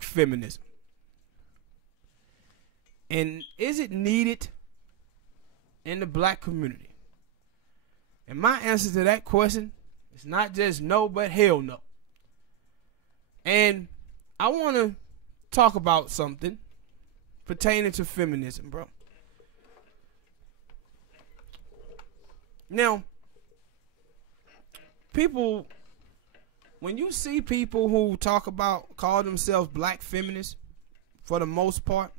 black feminism? And is it needed in the black community? And my answer to that question is not just no, but hell no. And I want to talk about something pertaining to feminism, bro. Now, people, when you see people who call themselves black feminists, for the most part,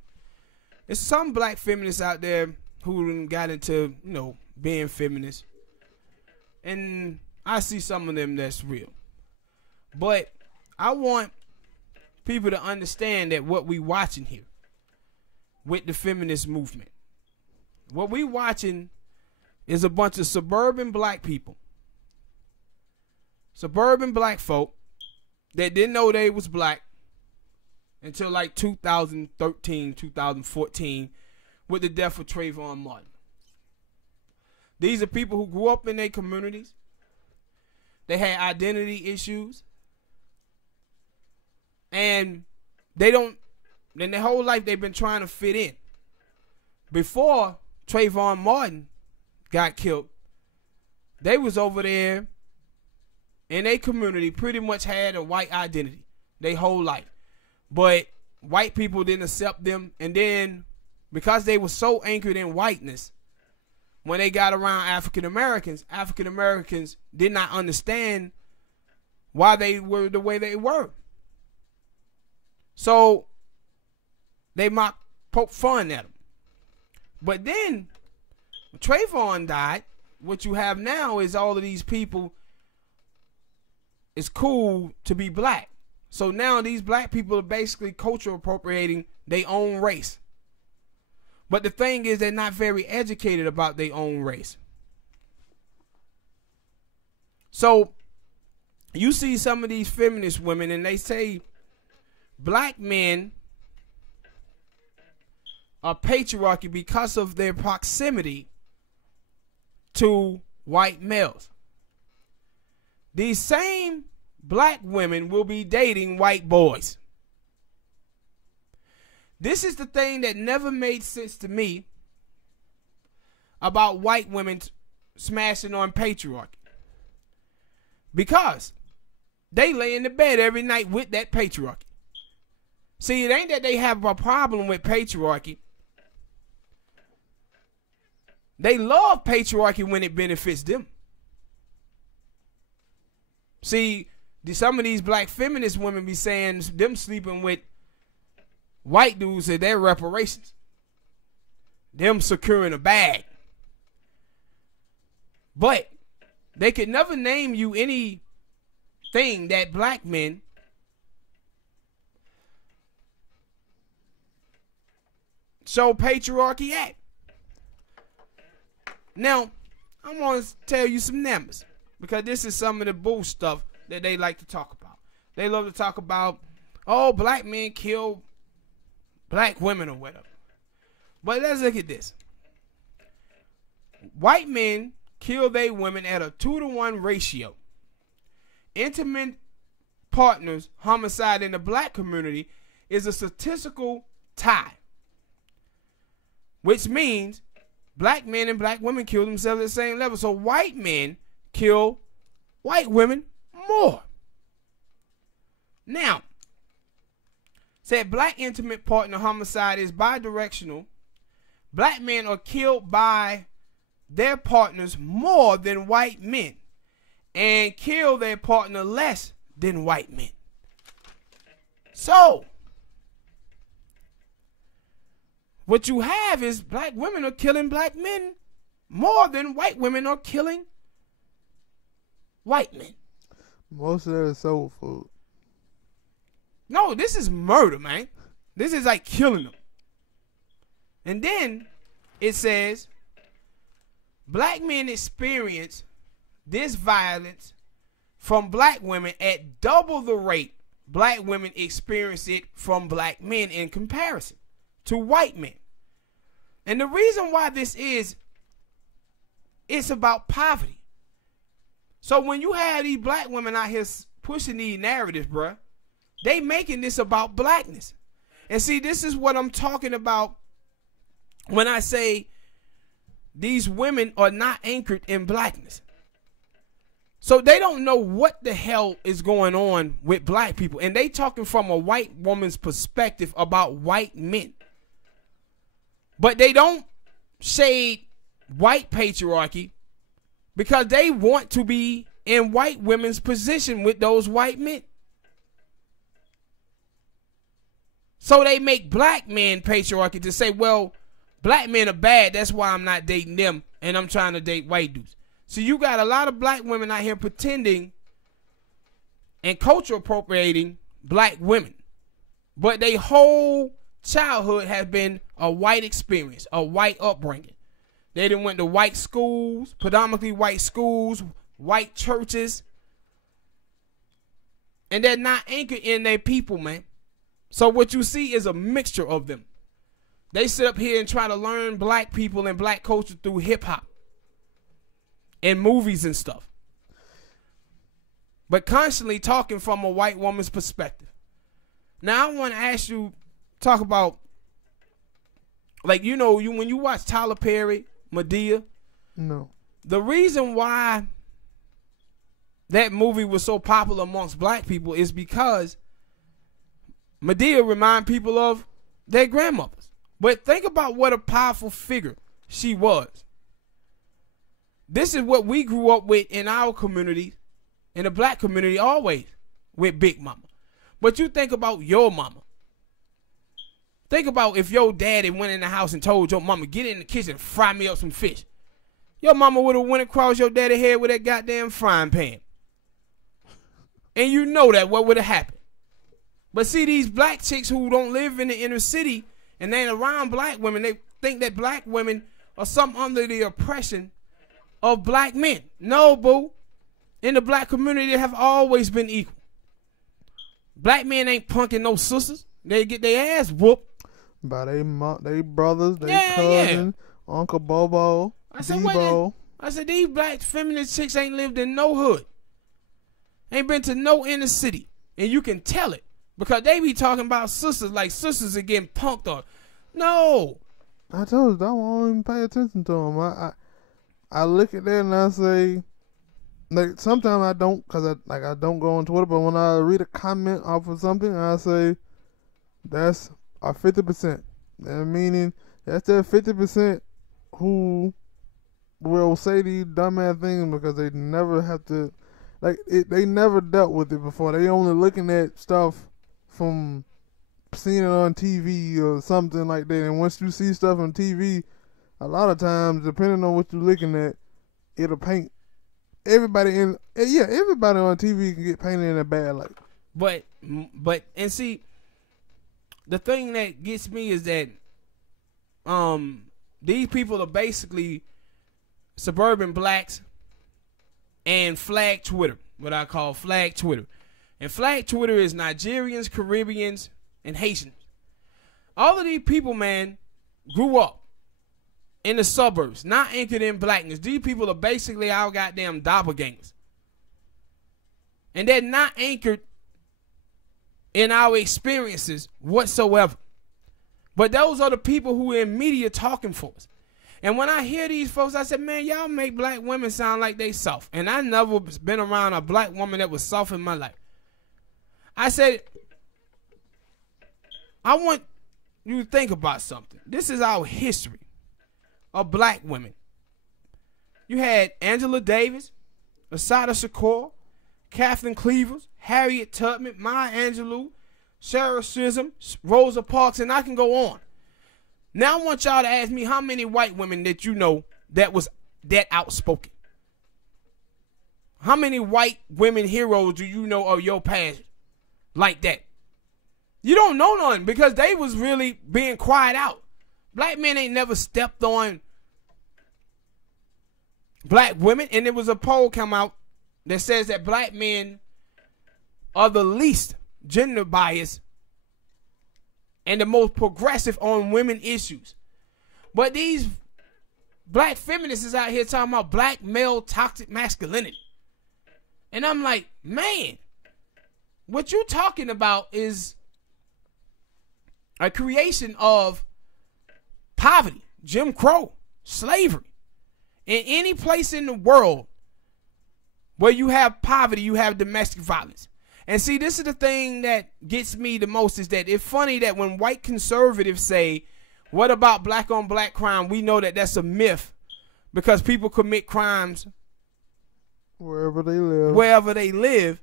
there's some black feminists out there who got into, being feminists. And I see some of them that's real. But I want people to understand that what we watching here with the feminist movement, what we watching is a bunch of suburban black people, suburban black folk that didn't know they was black until like 2013, 2014 with the death of Trayvon Martin. These are people who grew up in their communities. They had identity issues. And in their whole life, they've been trying to fit in. Before Trayvon Martin got killed, they was over there in their community, pretty much had a white identity their whole life. But white people didn't accept them. And then, because they were so anchored in whiteness, when they got around African Americans did not understand why they were the way they were. So they poke fun at them. But then when Trayvon died, what you have now is all of these people, it's cool to be black. So now these black people are basically culture appropriating their own race. But the thing is, they're not very educated about their own race. So you see some of these feminist women and they say black men are patriarchy because of their proximity to white males. These same black women will be dating white boys. This is the thing that never made sense to me about white women smashing on patriarchy. Because they lay in the bed every night with that patriarchy. See, it ain't that they have a problem with patriarchy. They love patriarchy when it benefits them. See, some of these black feminist women be saying them sleeping with white dudes are their reparations. Them securing a bag. But they could never name you anything that black men show patriarchy at. Now, I want to tell you some numbers, because this is some of the bull stuff that they like to talk about. They love to talk about, oh, black men kill black women or whatever. But let's look at this. White men kill their women at a 2-to-1 ratio. Intimate partners homicide in the black community is a statistical tie, which means black men and black women kill themselves at the same level. So white men kill white women more. Now, said black intimate partner homicide is bidirectional. Black men are killed by their partners more than white men, and kill their partner less than white men. So, what you have is black women are killing black men more than white women are killing white men. Most of that is soul food. No, this is murder, man. This is like killing them. And then it says, black men experience this violence from black women at double the rate black women experience it from black men in comparison to white men. And the reason why this is, it's about poverty. So when you have these black women out here pushing these narratives, bruh, They making this about blackness. And see, this is what I'm talking about when I say these women are not anchored in blackness. So they don't know what the hell is going on with black people. And they talking from a white woman's perspective about white men. But they don't shade white patriarchy because they want to be in white women's position with those white men. So they make black men patriarchy to say, well, black men are bad, that's why I'm not dating them and I'm trying to date white dudes. So you got a lot of black women out here pretending and culture appropriating black women. But their whole childhood has been a white experience, a white upbringing. They done went to white schools, predominantly white schools, white churches. And they're not anchored in their people, man. So what you see is a mixture of them. They sit up here and try to learn black people and black culture through hip hop and movies and stuff. But constantly talking from a white woman's perspective. Now I want to ask you, talk about, like, you know, when you watch Tyler Perry, Madea. No. The reason why that movie was so popular amongst black people is because Madea remind people of their grandmothers. But think about what a powerful figure she was. This is what we grew up with in our community, in the black community, always with Big Mama. But you think about your mama. Think about if your daddy went in the house and told your mama, get in the kitchen and fry me up some fish. Your mama would have went across your daddy's head with that goddamn frying pan. And you know that what would have happened. But see, these black chicks who don't live in the inner city and they ain't around black women, they think that black women are something under the oppression of black men. No, boo. In the black community, they have always been equal. Black men ain't punking no sisters. They get their ass whooped. By they brothers, they cousin, Uncle Bobo, Debo. I said, these black feminist chicks ain't lived in no hood. Ain't been to no inner city. And you can tell it. Because they be talking about sisters like sisters are getting punked on. No. I told you, I won't even pay attention to them. I look at that and I say, like, sometimes I don't, because I don't go on Twitter, but when I read a comment off of something, I say, that's a 50%. That meaning, that's that 50% who will say these dumbass things because they never have to, like, they never dealt with it before. They only looking at stuff from seeing it on TV or something like that. And once you see stuff on TV, a lot of times, depending on what you're looking at, it'll paint everybody on TV can get painted in a bad light. But and see, the thing that gets me is that these people are basically suburban blacks and flag Twitter, what I call flag Twitter. And flag Twitter is Nigerians, Caribbeans, and Haitians. All of these people, man, grew up in the suburbs, not anchored in blackness. These people are basically our goddamn doppelgangers. And they're not anchored in our experiences whatsoever. But those are the people who are in media talking for us. And when I hear these folks, I said, man, y'all make black women sound like they soft. And I never been around a black woman that was soft in my life. I said, I want you to think about something. This is our history of black women. You had Angela Davis, Assata Shakur, Kathleen Cleavers, Harriet Tubman, Maya Angelou, Sarah Chisholm, Rosa Parks, and I can go on. Now I want y'all to ask me how many white women that you know that was that outspoken. How many white women heroes do you know of your past like that? You don't know none because they was really being quiet out. Black men ain't never stepped on black women. And there was a poll come out that says that black men are the least gender biased and the most progressive on women issues. But these black feminists is out here talking about black male toxic masculinity. And I'm like, man, what you're talking about is a creation of poverty, Jim Crow, slavery. In any place in the world where you have poverty, you have domestic violence. And see, this is the thing that gets me the most, is that it's funny that when white conservatives say, what about black on black crime? We know that that's a myth because people commit crimes wherever they live. Wherever they live.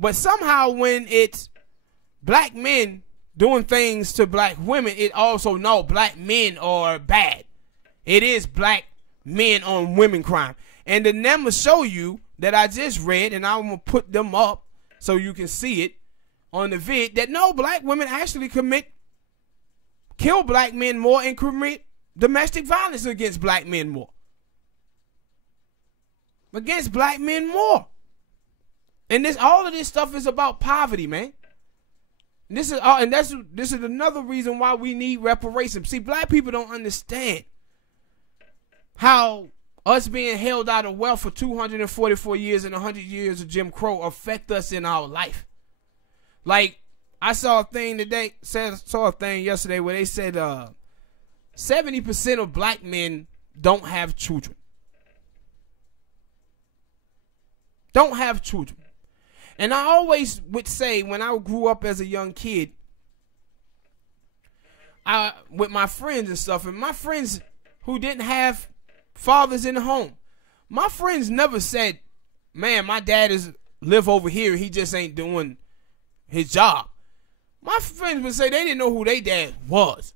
But somehow when it's black men doing things to black women, it also, no, black men are bad. It is black men on women crime. And the numbers show you that I just read, and I'm going to put them up so you can see it on the vid, that no, black women actually kill black men more and commit domestic violence against black men more. Against black men more. And all of this stuff is about poverty, man. This is another reason why we need reparations. See, black people don't understand how us being held out of wealth for 244 years and 100 years of Jim Crow affect us in our life. Like, I saw a thing yesterday where they said 70% of black men don't have children. Don't have children. And I always would say, when I grew up as a young kid, with my friends and stuff, and my friends who didn't have fathers in the home, my friends never said, man, my dad live over here, he just ain't doing his job. My friends would say they didn't know who their dad was.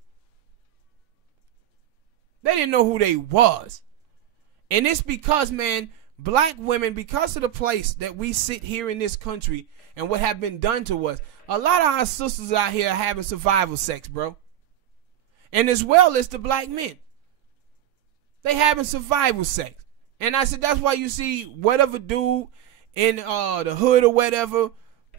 They didn't know who they was. And it's because, man, black women, because of the place that we sit here in this country and what have been done to us, a lot of our sisters out here are having survival sex, bro. And as well as the black men. They having survival sex. And I said, that's why you see whatever dude in the hood or whatever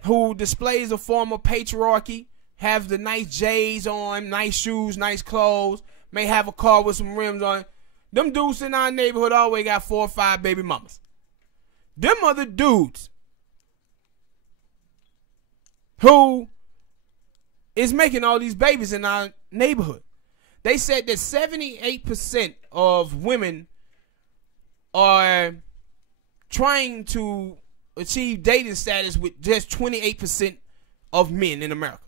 who displays a form of patriarchy, have the nice J's on, nice shoes, nice clothes, may have a car with some rims on. Them dudes in our neighborhood always got 4 or 5 baby mamas. Them other dudes who is making all these babies in our neighborhood. They said that 78% of women are trying to achieve dating status with just 28% of men in America.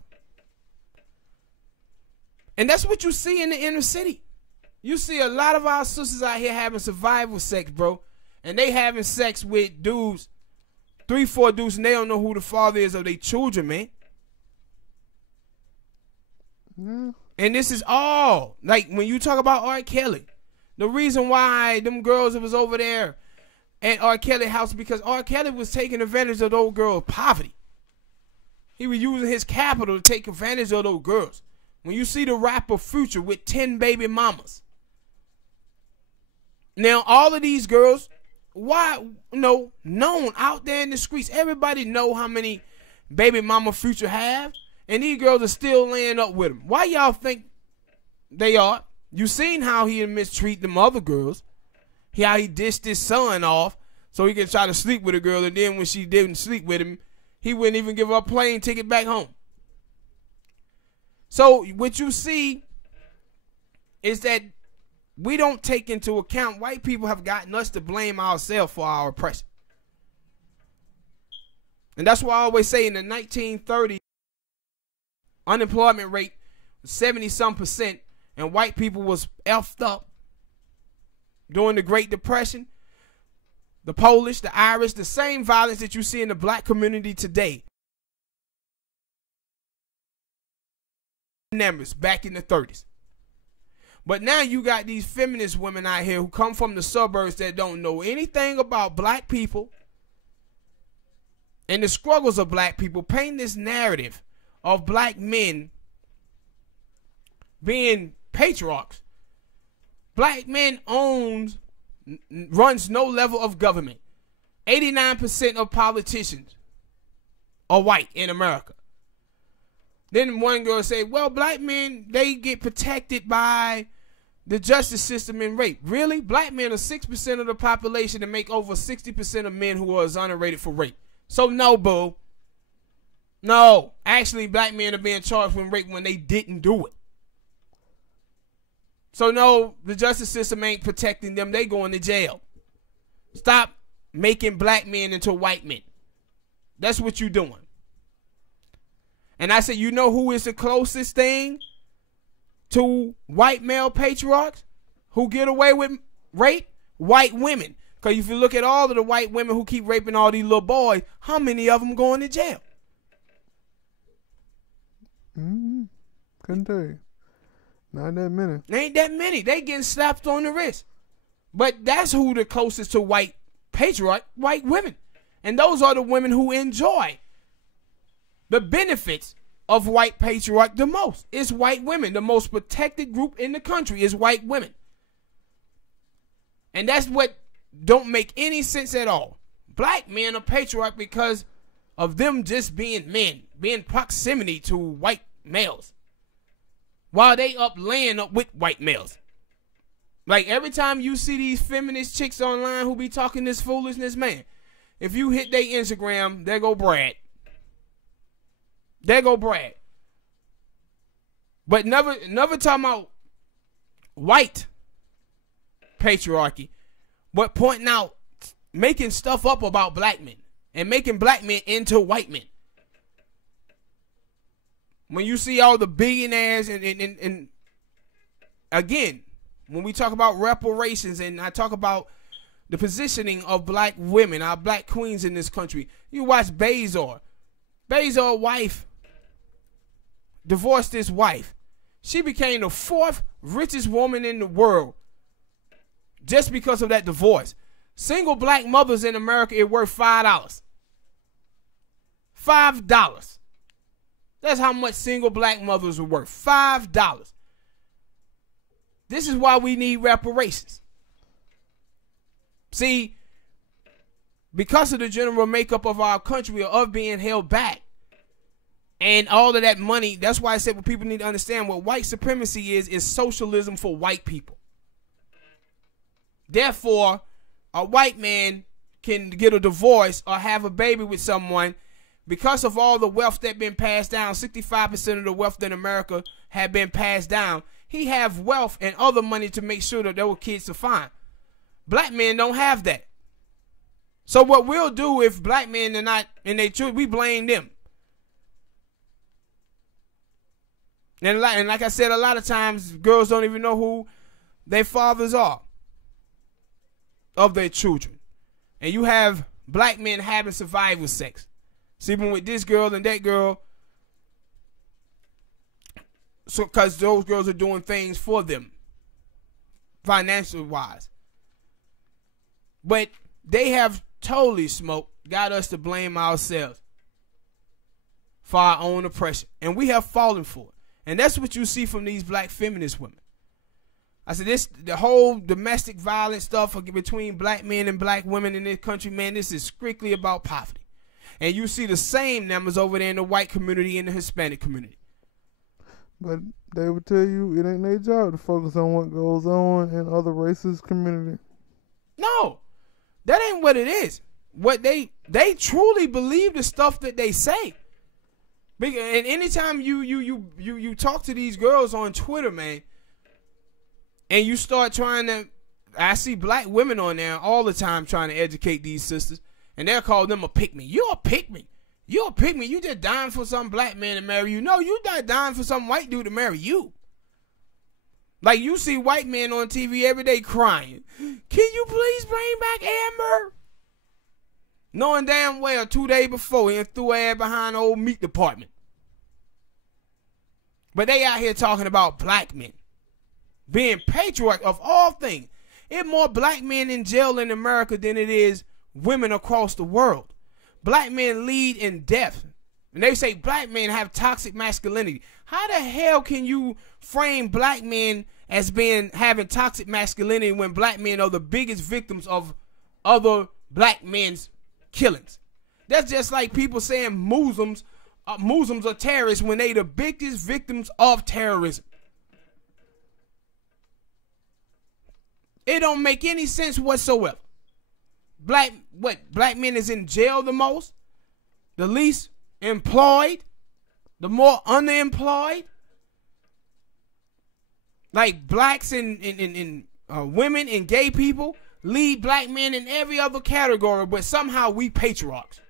And that's what you see in the inner city. You see a lot of our sisters out here having survival sex, bro. And they having sex with dudes, 3, 4 dudes, and they don't know who the father is of their children, man. Yeah. And this is all, like, when you talk about R. Kelly, the reason why them girls that was over there at R. Kelly house, because R. Kelly was taking advantage of those girls' poverty. He was using his capital to take advantage of those girls. When you see the rapper Future with 10 baby mamas. Now, all of these girls, known out there in the streets. Everybody know how many baby mama Future have. And these girls are still laying up with him. Why y'all think they are? You seen how he mistreat them other girls. How he dished his son off so he can try to sleep with a girl. And then when she didn't sleep with him, he wouldn't even give her a plane ticket back home. So what you see is that we don't take into account white people have gotten us to blame ourselves for our oppression. And that's why I always say in the 1930s, unemployment rate was 70-some%, and white people was effed up during the Great Depression. The Polish, the Irish, the same violence that you see in the black community today. Numbers back in the 30s. But now you got these feminist women out here who come from the suburbs that don't know anything about black people and the struggles of black people, paint this narrative of black men being patriarchs. Black men runs no level of government. 89% of politicians are white in America. Then one girl say, well, black men, they get protected by the justice system in rape. Really? Black men are 6% of the population and make over 60% of men who are exonerated for rape. So no, boo. No, actually, black men are being charged with rape when they didn't do it. So no, the justice system ain't protecting them. They going to jail. Stop making black men into white men. That's what you doing. And I said, you know who is the closest thing to white male patriarchs who get away with rape? White women. Because if you look at all of the white women who keep raping all these little boys, how many of them going to jail? Couldn't tell you. Not that many. Ain't that many. They getting slapped on the wrist. But that's who the closest to white patriarch, white women. And those are the women who enjoy the benefits of white patriarch the most. It's white women. The most protected group in the country is white women. And that's what don't make any sense at all. Black men are patriarch because of them just being men, being proximity to white males, while they up laying up with white males. Like every time you see these feminist chicks online who be talking this foolishness, man, if you hit their Instagram, there go Brad. There go Brad. But never talking about white patriarchy, but pointing out, making stuff up about black men and making black men into white men. When you see all the billionaires and again, when we talk about reparations and I talk about the positioning of black women, our black queens in this country, you watch Bezos. Bezos' wife divorced his wife. She became the 4th richest woman in the world just because of that divorce. Single black mothers in America are worth $5. $5. That's how much single black mothers are worth. $5. This is why we need reparations. See, because of the general makeup of our country of being held back and all of that money, that's why I said what people need to understand what white supremacy is socialism for white people. Therefore, a white man can get a divorce or have a baby with someone because of all the wealth that been passed down. 65% of the wealth in America have been passed down. He have wealth and other money to make sure that those kids are fine. Black men don't have that. So what we'll do if black men are not in their truth, we blame them. And like I said, a lot of times girls don't even know who their fathers are of their children. And you have black men having survival sex, sleeping with this girl and that girl, so because those girls are doing things for them, financial wise. But they have totally got us to blame ourselves for our own oppression, and we have fallen for it. And that's what you see from these black feminist women. I said the whole domestic violence stuff between black men and black women in this country, man, this is strictly about poverty. And you see the same numbers over there in the white community and the Hispanic community. But they would tell you it ain't their job to focus on what goes on in other racist community. No, that ain't what it is. What they truly believe the stuff that they say. And anytime you talk to these girls on Twitter, man, and you start trying to, I see black women on there all the time trying to educate these sisters, and they'll call them a pick-me. You're a pick-me. You're a pick-me. You just dying for some black man to marry you. No, you not dying for some white dude to marry you. Like you see white men on TV every day crying, can you please bring back Amber? Knowing damn well 2 days before he threw her behind the old meat department. But they out here talking about black men being patriarch of all things. It's more black men in jail in America than it is women across the world. Black men lead in death. And they say black men have toxic masculinity. How the hell can you frame black men as having toxic masculinity when black men are the biggest victims of other black men's killings? That's just like people saying Muslims are terrorists when they the biggest victims of terrorism. It don't make any sense whatsoever. Black men is in jail the most, the least employed, the more underemployed. Like blacks and women and gay people lead black men in every other category, but somehow we patriarchs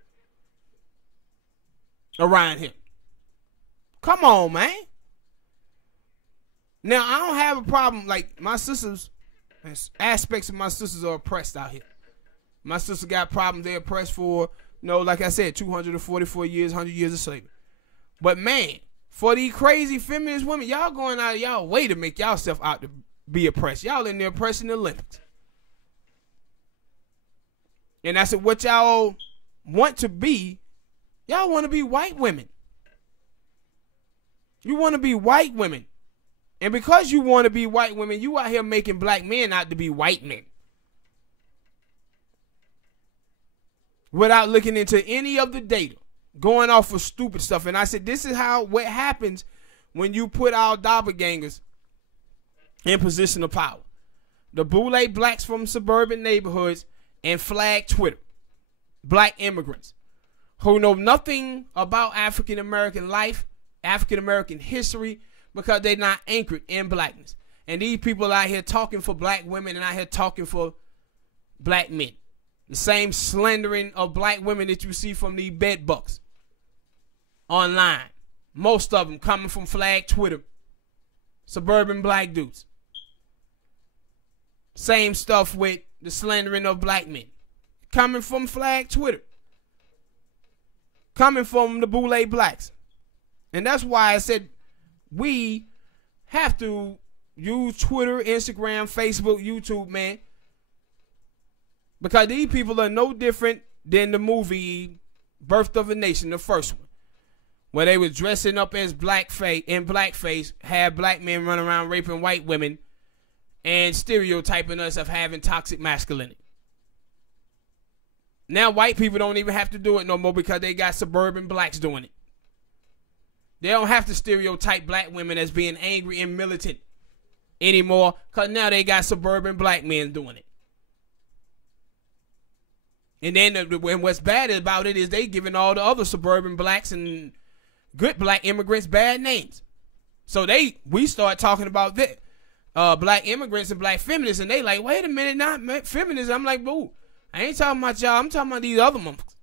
around here. Come on, man. Now, I don't have a problem. Like, my sisters, aspects of my sisters are oppressed out here. My sister got problems they're oppressed for, like I said, 244 years, 100 years of slavery. But, man, for these crazy feminist women, y'all going out of y'all way to make yourself out to be oppressed. Y'all in there oppressing the limits. And I said, what y'all want to be, y'all want to be white women. You want to be white women. And because you want to be white women, you out here making black men out to be white men. Without looking into any of the data. Going off of stupid stuff. And I said, this is what happens when you put our doppelgangers in position of power. The boule blacks from suburban neighborhoods and flag Twitter. Black immigrants who know nothing about African American life, African American history, because they're not anchored in blackness. And these people out here talking for black women and out here talking for black men. The same slandering of black women that you see from these bed bucks online. Most of them coming from flag Twitter. Suburban black dudes. Same stuff with the slandering of black men. Coming from flag Twitter. Coming from the boule blacks. And that's why I said we have to use Twitter, Instagram, Facebook, YouTube, man. Because these people are no different than the movie Birth of a Nation, the first one. Where they was dressing up as blackface, had black men run around raping white women and stereotyping us of having toxic masculinity. Now white people don't even have to do it no more because they got suburban blacks doing it. They don't have to stereotype black women as being angry and militant anymore because now they got suburban black men doing it. And then what's bad about it is they giving all the other suburban blacks and good black immigrants bad names. So we start talking about that. Black immigrants and black feminists, and they like, wait a minute, not feminists. I'm like, boo, I ain't talking about y'all. I'm talking about these other motherfuckers.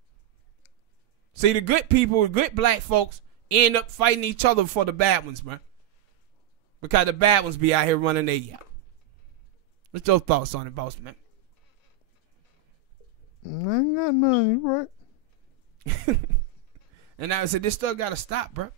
See, the good people, the good black folks, end up fighting each other for the bad ones, bro. Because the bad ones be out here running their yap. What's your thoughts on it, boss man? I ain't got none. You right. And I said, this stuff got to stop, bro.